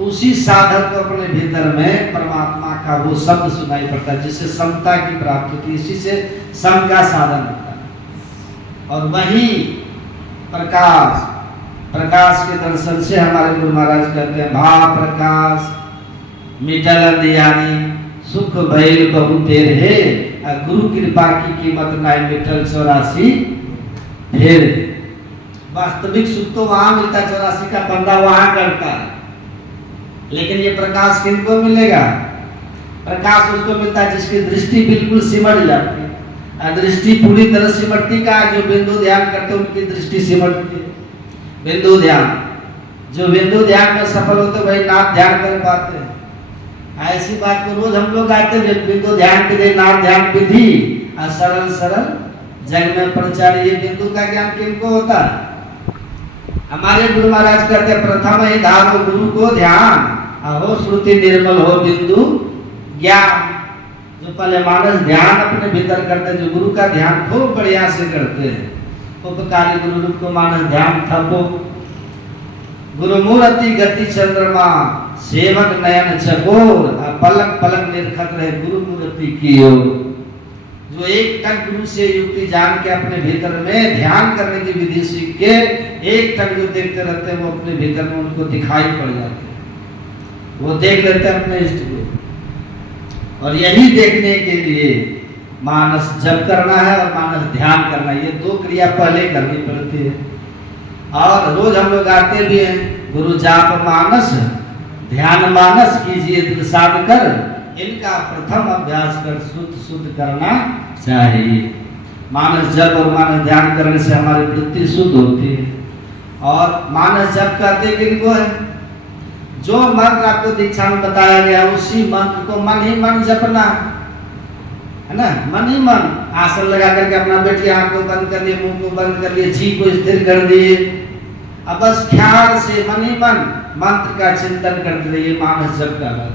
उसी साधक को अपने भीतर में परमात्मा का वो शब्द सुनाई पड़ता है, जिससे समता की प्राप्ति होती है, इसी से सम का साधन होता है। और वही प्रकाश, प्रकाश के दर्शन से हमारे गुरु महाराज कहते हैं भाव प्रकाश मिटल अंधियारी सुख भइल बहु तेरे, गुरु कृपा की कीमत नहीं मिटल 84 फिर। वास्तविक सुख तो वहां मिलता है, 84 का बंदा वहां करता है, लेकिन ये प्रकाश किनको मिलेगा? प्रकाश उसको मिलता है जिसकी दृष्टि बिल्कुल सिमट जाती है। दृष्टि पूरी तरह सिमटती का जो बिंदु ध्यान करते उनकी दृष्टि सिमटती है। बिंदु ध्यान, जो बिंदु ध्यान में सफल होते वही नाम ध्यान कर पाते हैं। ऐसी बात को रोज हम लोग आते हैं, बिंदु ध्यान विधि नाम ध्यान विधि और सरल सरल जग में प्रचार। ये बिंदु का ज्ञान किनको होता है? हमारे गुरु महाराज कहते हैं प्रथम ही धारो गुरु को ध्यान, हो श्रुति निर्मल हो बिंदु ज्ञान। जो पहले मानस ध्यान अपने भीतर करते हैं, जो गुरु का ध्यान खूब बढ़िया से करते हैं, उपकारी गुरु रूप को मानस ध्यान थपो। गुरु मूर्ति गति चंद्रमा सेवक नयन चकोर, पलक पलक निरखत रहे गुरु मूर्ति की ओर। जो एक टक गुरु से युक्ति जान के अपने भीतर में ध्यान करने की विधि सीख के एक टक जो देखते रहते हैं वो अपने भीतर में उनको दिखाई पड़ जाते हैं, वो देख लेते हैं अपने इष्ट को। और यही देखने के लिए मानस जप करना है और मानस ध्यान करना है, ये दो क्रिया पहले करनी पड़ती है। और रोज हम लोग आते भी हैं, गुरु जाप मानस ध्यान मानस कीजिए दिल साध कर, इनका प्रथम अभ्यास कर शुद्ध शुद्ध करना चाहिए। मानस जप और मानस ध्यान करने से हमारी वृत्ति शुद्ध होती है। और मानस जप करते किनको है? जो मंत्र आपको दीक्षा में बताया गया उसी मंत्र को मन ही मन जपना है ना, मन ही मन। आसन लगा करके अपना बैठिए, आंख को बंद कर लिए, मुंह को बंद कर लिए, जी को स्थिर कर दिए, अब बस ख्याल से मन ही मन मंत्र का चिंतन करते रहिए। मानस जप का है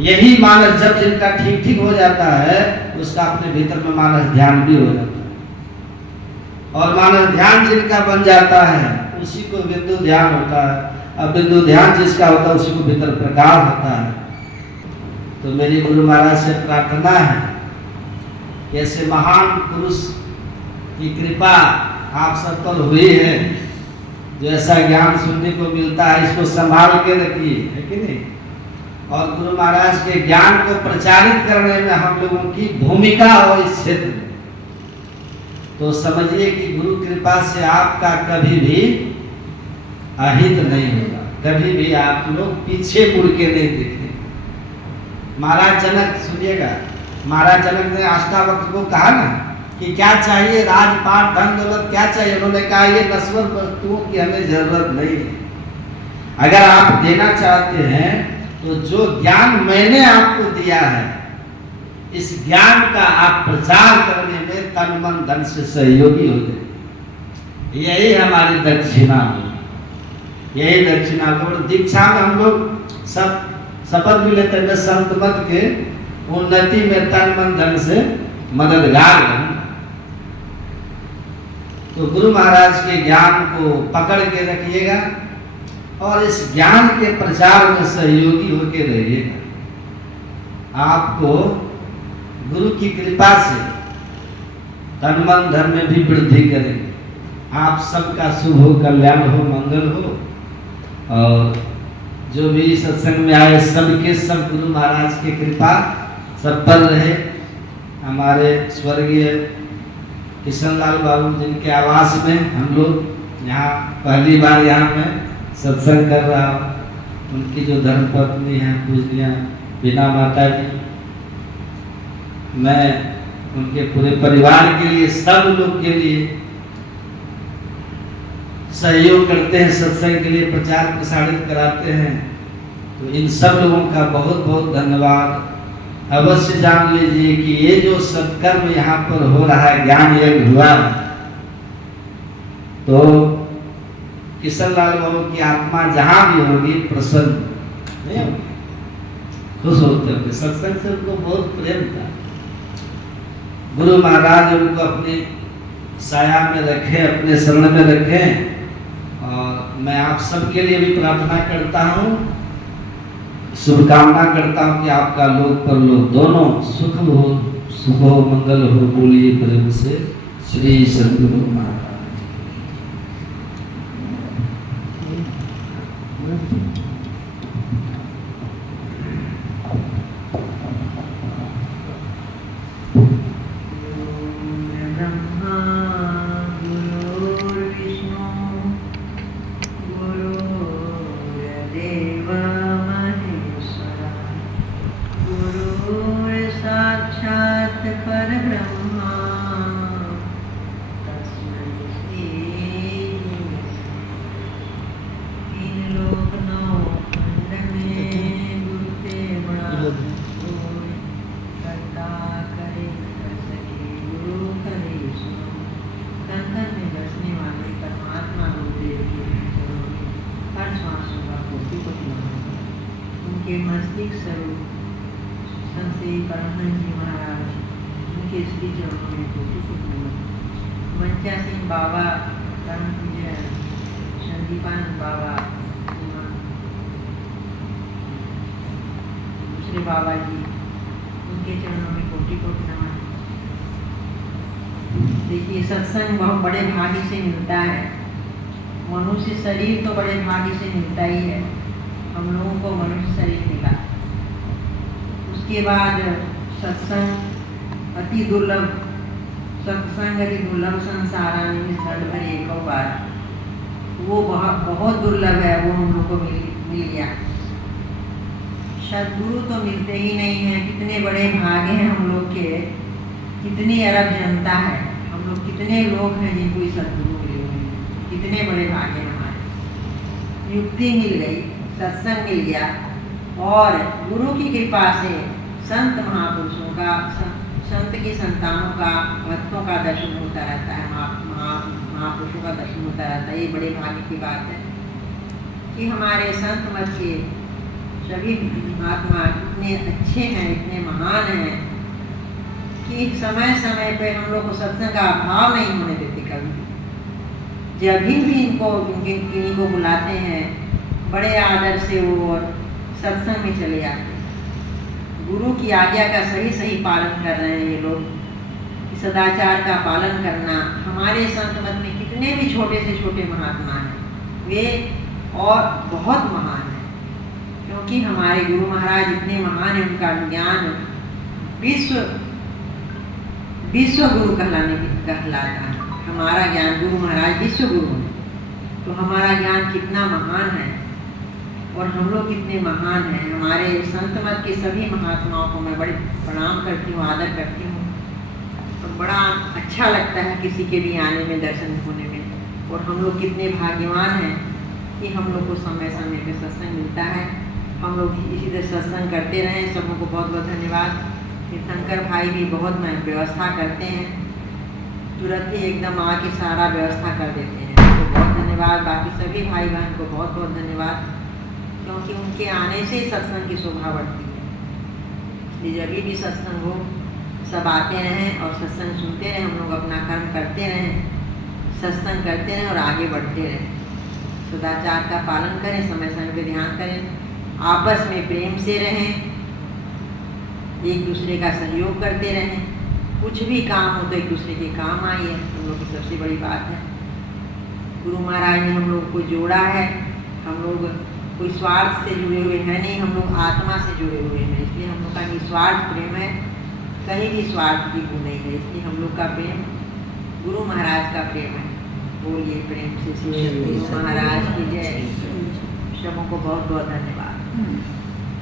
यही मानस जप जिनका ठीक ठीक हो जाता है उसका अपने भीतर में मानस ध्यान भी हो जाता है। और मानस ध्यान जिनका बन जाता है उसी को बिंदु ध्यान होता है। अब बिंदु ध्यान जिसका होता है उसी को भीतर प्रकाश होता है। तो मेरी गुरु महाराज से प्रार्थना है कि ऐसे महान पुरुष की कृपा आप सब पर हुई है, जो ऐसा ज्ञान सुनने को मिलता है इसको संभाल के रखिए, है कि नहीं। और गुरु महाराज के ज्ञान को प्रचारित करने में हम लोगों की भूमिका हो इस क्षेत्र में, तो समझिए कि गुरु कृपा से आपका कभी भी अहित नहीं होगा, कभी भी आप लोग पीछे मुड़ के नहीं देखेंगे। महाराज जनक सुनिएगा, महाराज जनक ने अष्टावक्र को कहा ना कि क्या चाहिए, राजपाट धन दौलत क्या चाहिए? उन्होंने कहा ये नश्वर वस्तुओं की हमें जरूरत नहीं है। अगर आप देना चाहते हैं तो जो ज्ञान मैंने आपको दिया है इस ज्ञान का आप प्रचार करने में तन मन धन से सहयोगी हो जाए, यही हमारी दक्षिणा हो, यही दक्षिणा हो। दीक्षा में हम लोग सब शपथ भी लेते हैं संत मत के उन्नति में तन मन धन से मददगार हैं। तो गुरु महाराज के ज्ञान को पकड़ के रखिएगा और इस ज्ञान के प्रचार में सहयोगी होकर रहिएगा। आपको गुरु की कृपा से तन मन धन में भी वृद्धि करेंगे। आप सबका शुभ हो, कल्याण हो, मंगल हो। और जो भी सत्संग में आए सबके सब गुरु महाराज की कृपा सब पर रहे। हमारे स्वर्गीय किशन लाल बाबू जिनके आवास में हम लोग यहाँ पहली बार यहाँ में सत्संग कर रहा हूँ, उनकी जो धर्मपत्नी है पूजनीय बीना माता जी, मैं उनके पूरे परिवार के लिए सब लोग के लिए सहयोग करते हैं, सत्संग के लिए प्रचार प्रसारित कराते हैं। तो इन सब लोगों का बहुत बहुत धन्यवाद। अवश्य जान लीजिए कि ये जो सत्कर्म यहाँ पर हो रहा है, ज्ञान यज्ञ हुआ, तो किशन लाल बाबू की आत्मा जहाँ भी होगी प्रसन्न नहीं होगी, खुश होते होंगे। सत्संग से उनको बहुत प्रेम था। गुरु महाराज उनको अपने साया में रखें, अपने शरण में रखें। और मैं आप सबके लिए भी प्रार्थना करता हूँ, शुभकामना करता हूँ कि आपका लोक परलोक दोनों सुख हो, मंगल हो। बोलिए प्रेम से श्री सद्गुरु महाराज। उनके मस्तिष्क स्वरूप संत श्री परमहंस जी महाराज, उनके श्री चरणों में कोटि-कोटि नमन। मंचा सिंह बाबा, परम पूज्य संदीपानंद बाबा, दूसरे बाबा जी, उनके चरणों में कोटि-कोटि नमन। देखिए, सत्संग बहुत बड़े भाग्य से मिलता है। मनुष्य शरीर तो बड़े भाग्य से मिलता ही है। हम लोगों को मनुष्य शरीर मिला, उसके बाद सत्संग अति दुर्लभ, सत्संग अति दुर्लभ संसारा में भरे एक बार, वो बहुत दुर्लभ है, वो हम लोग को मिल गया। सद्गुरु तो मिलते ही नहीं है। कितने बड़े भाग्य हैं हम लोग के, कितनी अरब जनता है, हम लोग कितने लोग हैं जिनको सद्गुरु मिले हुए हैं, कितने बड़े भाग्य हैं हमारे। युक्ति मिल गई, सत्संग मिल गया, और गुरु की कृपा से संत महापुरुषों का, संत की संतानों का, भक्तों का दर्शन होता रहता है, महापुरुषों का दर्शन होता रहता है। ये बड़े भाग्य की बात है कि हमारे संत मत के सभी महात्मा इतने अच्छे हैं, इतने महान हैं कि समय समय पे हम लोग को सत्संग का अभाव नहीं होने देते। कभी जब भी इनको बुलाते हैं, बड़े आदर से वो सत्संग में चले जाते हैं। गुरु की आज्ञा का सही पालन कर रहे हैं ये लोग। सदाचार का पालन करना, हमारे संत मत में कितने भी छोटे से छोटे महात्मा हैं, वे और बहुत महान हैं, क्योंकि हमारे गुरु महाराज इतने महान हैं। उनका ज्ञान विश्व गुरु कहलाता है। हमारा ज्ञान, गुरु महाराज विश्व गुरु है, तो हमारा ज्ञान कितना महान है और हम लोग कितने महान हैं। हमारे संत मत के सभी महात्माओं को मैं बड़े प्रणाम करती हूँ, आदर करती हूँ, और बड़ा अच्छा लगता है किसी के भी आने में, दर्शन होने में। और हम लोग कितने भाग्यवान हैं कि हम लोग को समय समय पे सत्संग मिलता है। हम लोग इसी तरह सत्संग करते रहें। सबों को बहुत बहुत धन्यवाद। तीर्थंकर भाई भी बहुत व्यवस्था करते हैं, तुरंत ही एकदम आके सारा व्यवस्था कर देते हैं, तो बहुत धन्यवाद। बाकी सभी भाई बहन को बहुत बहुत धन्यवाद, क्योंकि उनके आने से सत्संग की शोभा बढ़ती है। इसलिए जब भी सत्संग हो, सब आते रहें और सत्संग सुनते रहें। हम लोग अपना कर्म करते रहें, सत्संग करते रहें और आगे बढ़ते रहें। सदाचार का पालन करें, समय समय पे ध्यान करें, आपस में प्रेम से रहें, एक दूसरे का सहयोग करते रहें। कुछ भी काम हो तो एक दूसरे के काम आइए, हम लोग की सबसे बड़ी बात है। गुरु महाराज ने हम लोग को जोड़ा है। हम लोग कोई स्वार्थ से जुड़े हुए हैं नहीं, हम लोग आत्मा से जुड़े हुए हैं। इसलिए हम लोग का निस्वार्थ प्रेम है, कहीं भी स्वार्थ की गुण नहीं है। इसलिए हम लोग का प्रेम गुरु महाराज का प्रेम है। बोलिए प्रेम से श्री गुरु महाराज की जय। सबों को बहुत बहुत धन्यवाद।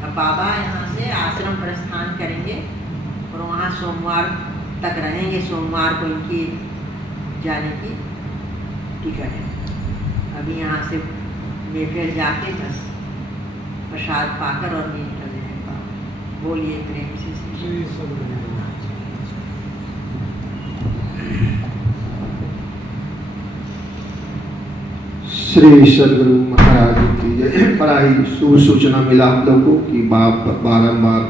अब बाबा यहाँ से आश्रम प्रस्थान करेंगे और वहाँ सोमवार तक रहेंगे। सोमवार को इनकी जाने की टिकट है। अभी यहाँ से लेकर जाके बस प्रसाद पाकर और निकल जाएगा। बोलिए प्रेम से श्री सद्गुरु महाराज की जय। बड़ा ही शुभ सूचना मिला हम लोग को कि बाप बारंबार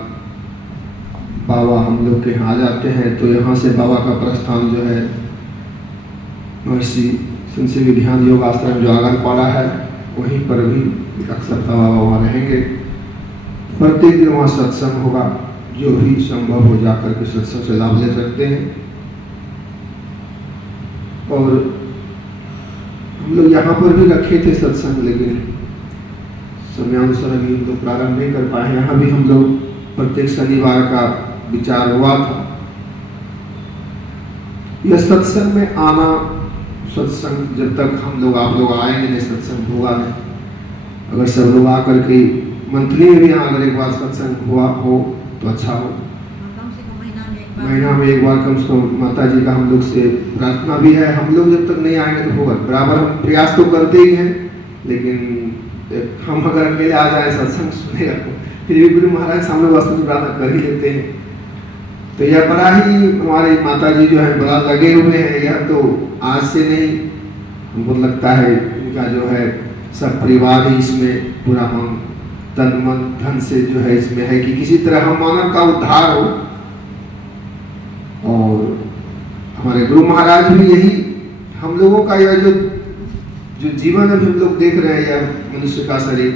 बाबा हम लोग के यहाँ आ जाते हैं तो यहाँ से बाबा का प्रस्थान जो है महर्षि संत ध्यान योग आश्रम जो आगरपाड़ा है वहीं पर भी अक्सर बाबा वहाँ रहेंगे। प्रत्येक दिन वहाँ सत्संग होगा, जो भी संभव हो जाकर के सत्संग से लाभ ले सकते हैं। और हम लोग यहाँ पर भी रखे थे सत्संग, लेकिन समयानुसार अभी हम लोग प्रारंभ नहीं कर पाए। यहाँ भी हम लोग प्रत्येक शनिवार का विचार हुआ था। यह सत्संग में आना, सत्संग जब तक हम लोग आप लोग आएंगे नहीं सत्संग होगा नहीं। अगर सब लोग आकर के मंथली में भी यहाँ अगर एक बार सत्संग हुआ हो तो अच्छा हो। महीना में एक बार कम से कम माता जी का हम लोग से प्रार्थना भी है। हम लोग जब तक नहीं आएंगे तो होगा, बराबर हम प्रयास तो करते ही हैं, लेकिन हम अगर अकेले आ जाए सत्संग सुनेगा तो फिर भी गुरु महाराज सामने वास्तव में प्रार्थना कर ही लेते हैं। तो यह बड़ा ही हमारे माता जी जो है बड़ा लगे हुए हैं। यह तो आज से नहीं, हमको लगता है इनका जो है सब परिवार ही इसमें पूरा हम तन मन धन से जो है इसमें है कि किसी तरह हम मानव का उद्धार हो। और हमारे गुरु महाराज भी यही हम लोगों का यह जो जीवन अभी हम लोग देख रहे हैं, यह मनुष्य का शरीर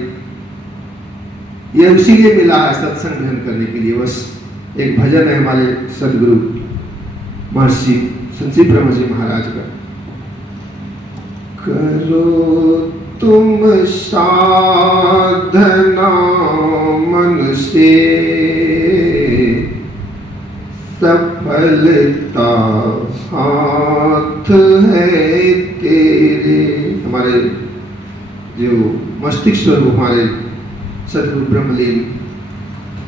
यह इसीलिए मिला है सत्संग ग्रहण करने के लिए। बस एक भजन है हमारे सदगुरु महर्षि संत ब्रह्म जी महाराज का, करो तुम साधना मन से सफलता हाथ है तेरे। हमारे जो मस्तिष्क स्वरूप हमारे सदगुरु ब्रह्मलीन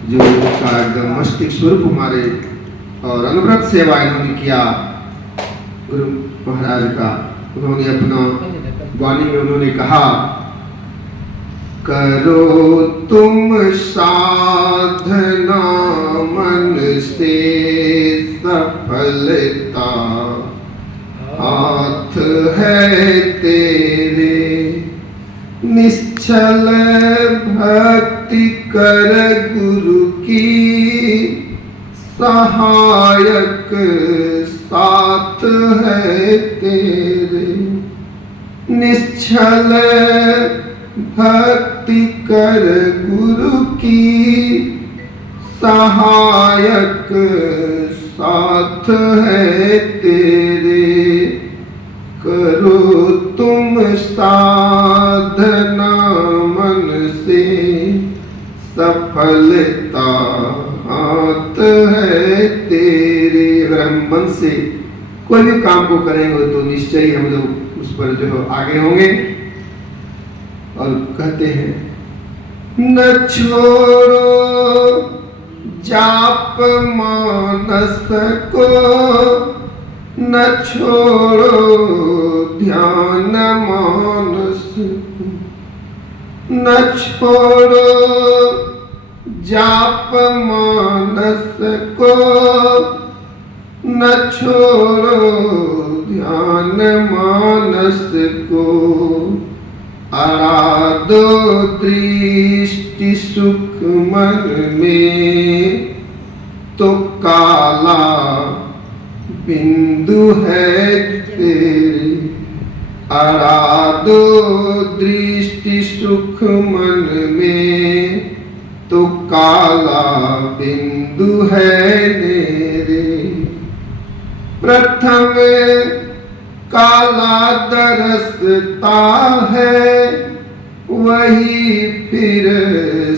जो का एकदम मस्तिष्क स्वरूप हमारे और अनवरत सेवा इन्होंने किया गुरु महाराज का। उन्होंने अपना वाणी में उन्होंने कहा, करो तुम साधना मन से सफलता हाथ है तेरे। निश्चल भक्ति कर गुरु की सहायक साथ है तेरे। निश्चल भक्ति कर गुरु की सहायक साथ है तेरे। करो तुम साधना मन से सफलता हाथ है तेरे। अगर हम मन से कोई भी काम को करेंगे तो निश्चय ही हम लोग उस पर जो आगे होंगे। और कहते हैं, न छोड़ो जाप मानस को, न छोड़ो ध्यान मानस को। न छोड़ो जाप मानस को, न छोड़ो ध्यान मानस को। आराधो दृष्टि सुख मन में तो काला बिंदु है तेरे। आराधो दृष्टि सुख मन में तो काला बिंदु है मेरे। प्रथम काला दरसता है, वही फिर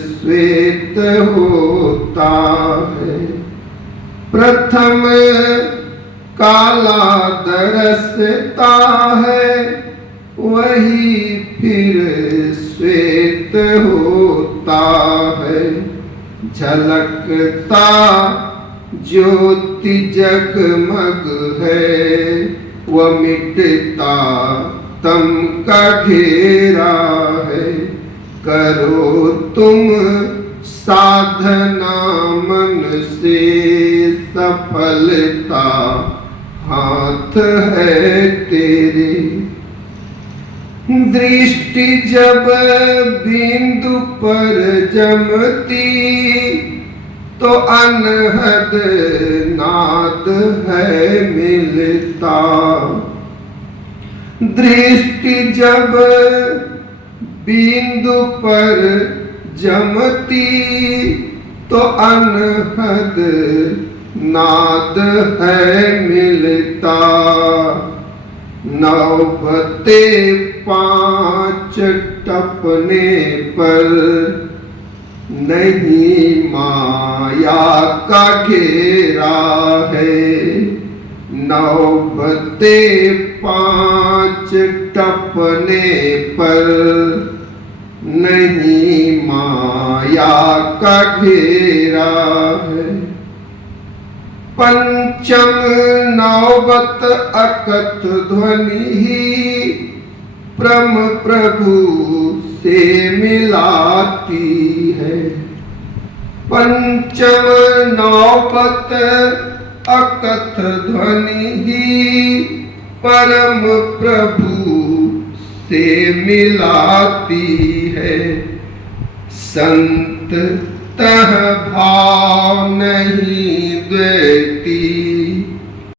श्वेत होता है। प्रथम काला दरसता है, वही फिर श्वेत होता है। झलकता ज्योति जगमग है, वह मिटता तम का घेरा है। करो तुम साधना मन से सफलता हाथ है तेरे। दृष्टि जब बिंदु पर जमती, तो अनहद नाद है मिलता। दृष्टि जब बिंदु पर जमती तो अनहद नाद है मिलता। नौबते पांच टपने पर नहीं माया का घेरा है। नौबते पांच टपने पर नहीं माया का घेरा है। पंचम नौबत अकथ ध्वनि ही परम प्रभु से मिलाती है। पंचम नौबत अकथ ध्वनि ही परम प्रभु से मिलाती है। संत तह भाव नहीं द्वैती